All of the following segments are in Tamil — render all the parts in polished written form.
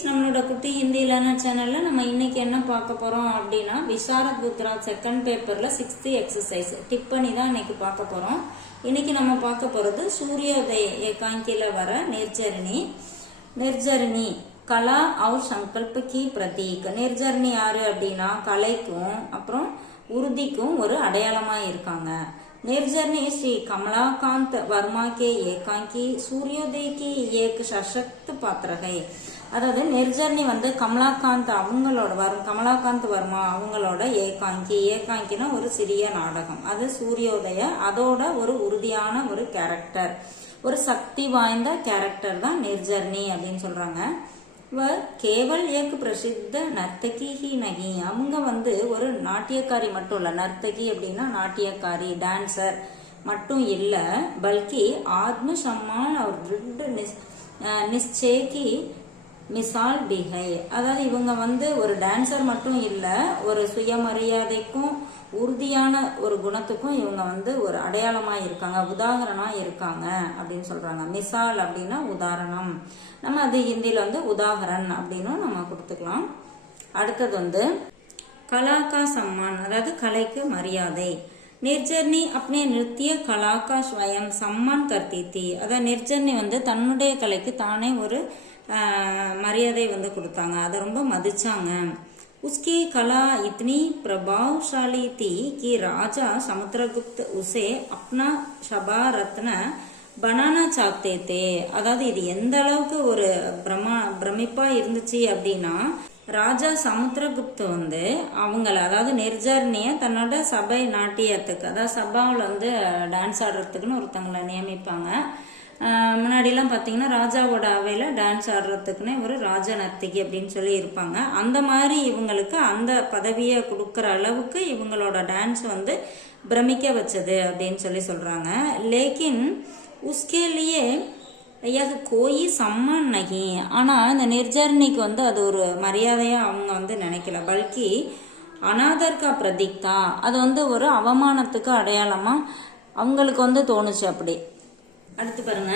குட்டீஸ், நம்மளோட குட்டி ஹிந்தி லேர்னர் சேனல்ல நம்ம இன்னைக்கு என்ன பார்க்க போறோம் அப்படின்னா, விசாரத் குஜராத் செகண்ட் பேப்பர்ல 6th எக்ஸசைஸ் டிப்பனி தான் இன்னைக்கு பார்க்க போறோம். இன்னைக்கு நம்ம பார்க்க போறது சூரியோதய ஏகாங்கில வர நிர்ஜரணி கலா और संकल्प की प्रतीक. நிர்ஜரணி யாரு அப்படின்னா கலைக்கும் அப்புறம் உறுதிக்கும் ஒரு அடையாளமா இருக்காங்க. निर्जरनी श्री कमलाकांत वर्मा के एकांकी सूर्योदय की एक सशक्त पात्र है. அதாவது நிர்ஜரணி கமலாகாந்த் கமலாகாந்த் வர்மா அவங்களோட ஏகாங்கினா ஒரு சிறிய நாடகம். அது சூரியோதய அதோட ஒரு உறுதியான ஒரு கேரக்டர், ஒரு சக்தி வாய்ந்த கேரக்டர் தான் நிர்ஜரணி அப்படின்னு சொல்றாங்க. கேவல் ஏக் பிரசித்த நர்த்தகி ஹி நகி, அவங்க ஒரு நாட்டியக்காரி மட்டும் இல்ல, நர்த்தகி அப்படின்னா நாட்டியக்காரி டான்சர் மட்டும் இல்ல, பல்கி ஆத்ம சம்மான் और दृढ़ निश्चय की मिसाल भी है. அதாவது இவங்க ஒரு டான்சர் மட்டும் இல்ல, ஒரு சுயமரியாதைக்கும் உறுதியான ஒரு குணத்துக்கும் இவங்க ஒரு அடையாளமா இருக்காங்க, உதாரணமா இருக்காங்க அப்படின்னு சொல்றாங்க. மிசால் அப்படின்னா உதாரணம், நம்ம அது ஹிந்தியில உதாகரன் அப்படின்னு நம்ம கொடுத்துக்கலாம். அடுத்தது கலா கா சம்மான், அதாவது கலைக்கு மரியாதை. நிர்ஜரணி अपने நிருத்திய கலா கா ஸ்வயம் சம்மான் करती थी. அதாவது நிர்ஜரணி தன்னுடைய கலைக்கு தானே ஒரு மரியாதை கொடுத்தாங்க, அதை ரொம்ப மதிச்சாங்க. उसकी कला इतनी प्रभावशाली थी कि राजा समुद्रगुप्त उसे अपना सभा रत्न बनाना चाहते थे. அதாவது இது எந்த அளவுக்கு ஒரு பிரமிப்பா இருந்துச்சு அப்படின்னா, ராஜா சமுத்திரகுப்து அவங்கள, அதாவது நிர்ஜரணிய தன்னோட சபை நாட்டியத்துக்கு, அதாவது சபாவில் டான்ஸ் ஆடுறதுக்குன்னு ஒருத்தங்களை நியமிப்பாங்க. முன்னாடிலாம் பார்த்தீங்கன்னா ராஜாவோட அவையில டான்ஸ் ஆடுறதுக்குன்னே ஒரு ராஜ நர்த்தகி அப்படின்னு சொல்லி இருப்பாங்க. அந்த மாதிரி இவங்களுக்கு அந்த பதவியை கொடுக்கற அளவுக்கு இவங்களோட டான்ஸ் பிரமிக்க வச்சது அப்படின்னு சொல்லி சொல்றாங்க. லேக்கின் உஸ்கே லியே கோயி சம்மான் நகி, ஆனா இந்த நிர்ஜரணிக்கு அது ஒரு மரியாதையா அவங்க நினைக்கல, பல்கி அனாதர் கா பிரதீக் தான், அது ஒரு அவமானத்துக்கு அடையாளமா அவங்களுக்கு தோணுச்சு அப்படி. அடுத்து பாருங்க,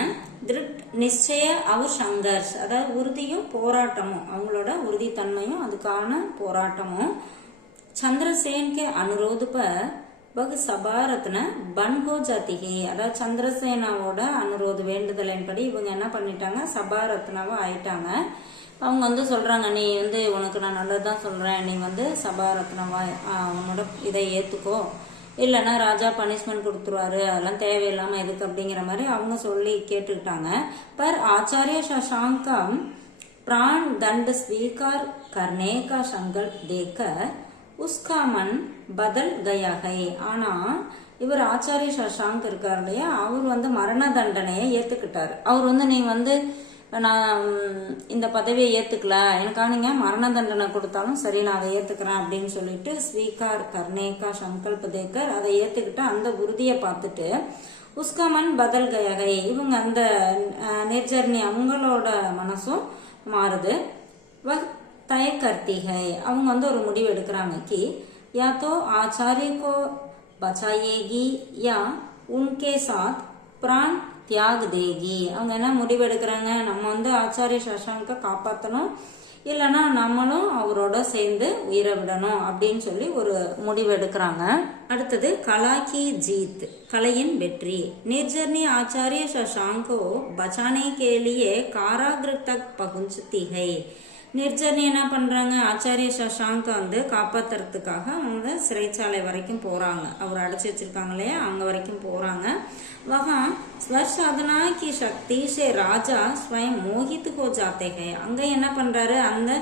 திருட் நிச்சய அவர் சங்கர்ஷ், அதாவது உறுதியும் போராட்டமும், அவங்களோட உறுதித்தன்மையும் அதுக்கான போராட்டமும். சந்திரசேன் கே அனுரோது பர் பகு சபாரத்ன பன் ஹோ ஜாதி ஹே, அதாவது சந்திரசேனாவோட அனுரோது வேண்டுதலின்படி இவங்க என்ன பண்ணிட்டாங்க, சபாரத்னாவா ஆயிட்டாங்க. அவங்க சொல்றாங்க, நீ உனக்கு நான் நல்லதுதான் சொல்றேன், நீ சபாரத்னவா உன்னோட இதை ஏத்துக்கோ, இல்லைன்னா ராஜா பனிஷ்மெண்ட் கொடுத்துருவாரு, அதெல்லாம் தேவையில்லாம எதுக்கு அப்படிங்கிற மாதிரி அவங்க சொல்லி கேட்டுக்கிட்டாங்க. பர் ஆச்சாரிய சசாங்கம் பிரான் தண்ட ஸ்வீகார் கர்னே கா சங்கல்ப் தேக்கர் உஸ்கா மன் பதல் கயா ஹை. ஆனா இவர் ஆச்சாரிய சசாங்க் இருக்காரு இல்லையா, அவர் மரண தண்டனையை ஏத்துக்கிட்டாரு. அவர் நீ நான் இந்த பதவியை ஏத்துக்கல, எனக்காக நீங்க மரண தண்டனை கொடுத்தாலும் சரி நான் அதை ஏத்துக்கிறேன் அப்படின்னு சொல்லிட்டு ஸ்வீகார் கர்னேகா சங்கல்ப தேக்கர் அதை ஏத்துக்கிட்டு அந்த உறுதியை பார்த்துட்டு உஸ்கமன் பதல் கயகை, இவங்க அந்த நிர்ஜரணி அவங்களோட மனசும் மாறுது. தய கர்த்திகை, அவங்க ஒரு முடிவு எடுக்கிறாங்க கி யா தோ ஆச்சாரிய கோ பச்சாயேகி யா உன்கே சாத் பிரான் தியாக தேகி. அவங்க என்ன முடிவு எடுக்கிறாங்க, நம்ம ஆச்சாரிய சசாங்க காப்பாற்றணும், இல்லைன்னா நம்மளும் அவரோட சேர்ந்து உயிரை விடணும் அப்படின்னு சொல்லி ஒரு முடிவு எடுக்கிறாங்க. அடுத்தது கலாக்கி ஜீத், கலையின் வெற்றி. நிர்ஜரணி ஆச்சாரிய சசாங்கோ பச்சானே கேலியே காராகிர தக் பகுஞ்சி ஹை. நிர்ஜரணி என்ன பண்றாங்க, ஆச்சாரிய சசாங்க காப்பாத்துறதுக்காக அவங்க சிறைச்சாலை வரைக்கும் போறாங்க, அவர் அடைச்சி வச்சிருக்காங்க இல்லையா, அங்க வரைக்கும் போறாங்க. வகா ஸ்வர் சாதனா கி சக்தி சே ராஜா ஸ்வயம் மோகித்து ஹோ ஜாத்தே ஹை. அங்க என்ன பண்றாரு, அந்த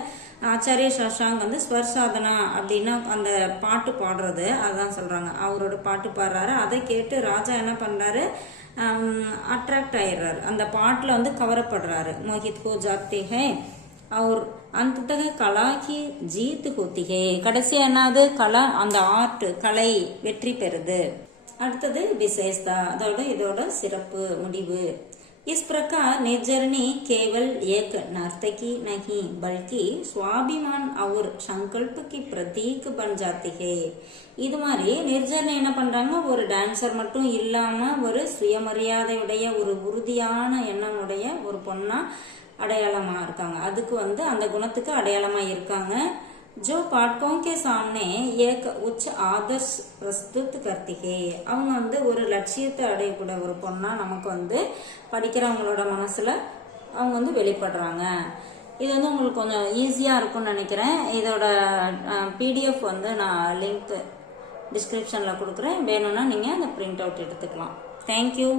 ஆச்சாரிய சசாங் ஸ்வர் சாதனா அப்படின்னா அந்த பாட்டு பாடுறது, அதான் சொல்றாங்க, அவரோட பாட்டு பாடுறாரு. அதை கேட்டு ராஜா என்ன பண்றாரு, அட்ராக்ட் ஆயிடுறாரு, அந்த பாட்டுல கவரப்படுறாரு. மோகித் ஹோ ஜாத்தே ஹை और अंततः कला की जीत होती है. கடைசியா என்னது, கலா அந்த ஆர்ட் கலை வெற்றி பெறுது. அடுத்தது விசேஷதா, இதோட சிறப்பு முடிவு. इस प्रकार निर्जरनी केवल एक नर्तकी नहीं बल्कि स्वाभिमान और संकल्प की प्रतीक बन जाती है. இது மாதிரி நிர்ஜரணி என்ன பண்றாங்க, ஒரு டான்சர் மட்டும் இல்லாம ஒரு சுயமரியாதையுடைய ஒரு உறுதியான எண்ணமுடைய ஒரு பொண்ணா அடையாளமா இருக்காங்க, அதுக்கு வந்து அந்த குணத்துக்கு அடையாளமா இருக்காங்க. जो पाठकों के सामने एक उच्च आदर्श प्रस्तुत करती है, அவங்க வந்து ஒரு லட்சியத்தை அடையக்கூடிய ஒரு பொண்ணா நமக்கு வந்து படிக்கிறவங்களோட மனசுல அவங்க வந்து வெளிப்படுறாங்க. இது வந்து உங்களுக்கு கொஞ்சம் ஈஸியா இருக்கும்னு நினைக்கிறேன். இதோட பிடிஎஃப் வந்து நான் லிங்க் டிஸ்கிரிப்ஷன்ல கொடுக்குறேன், வேணும்னா நீங்க அந்த பிரிண்ட் அவுட் எடுத்துக்கலாம். தேங்க்யூ.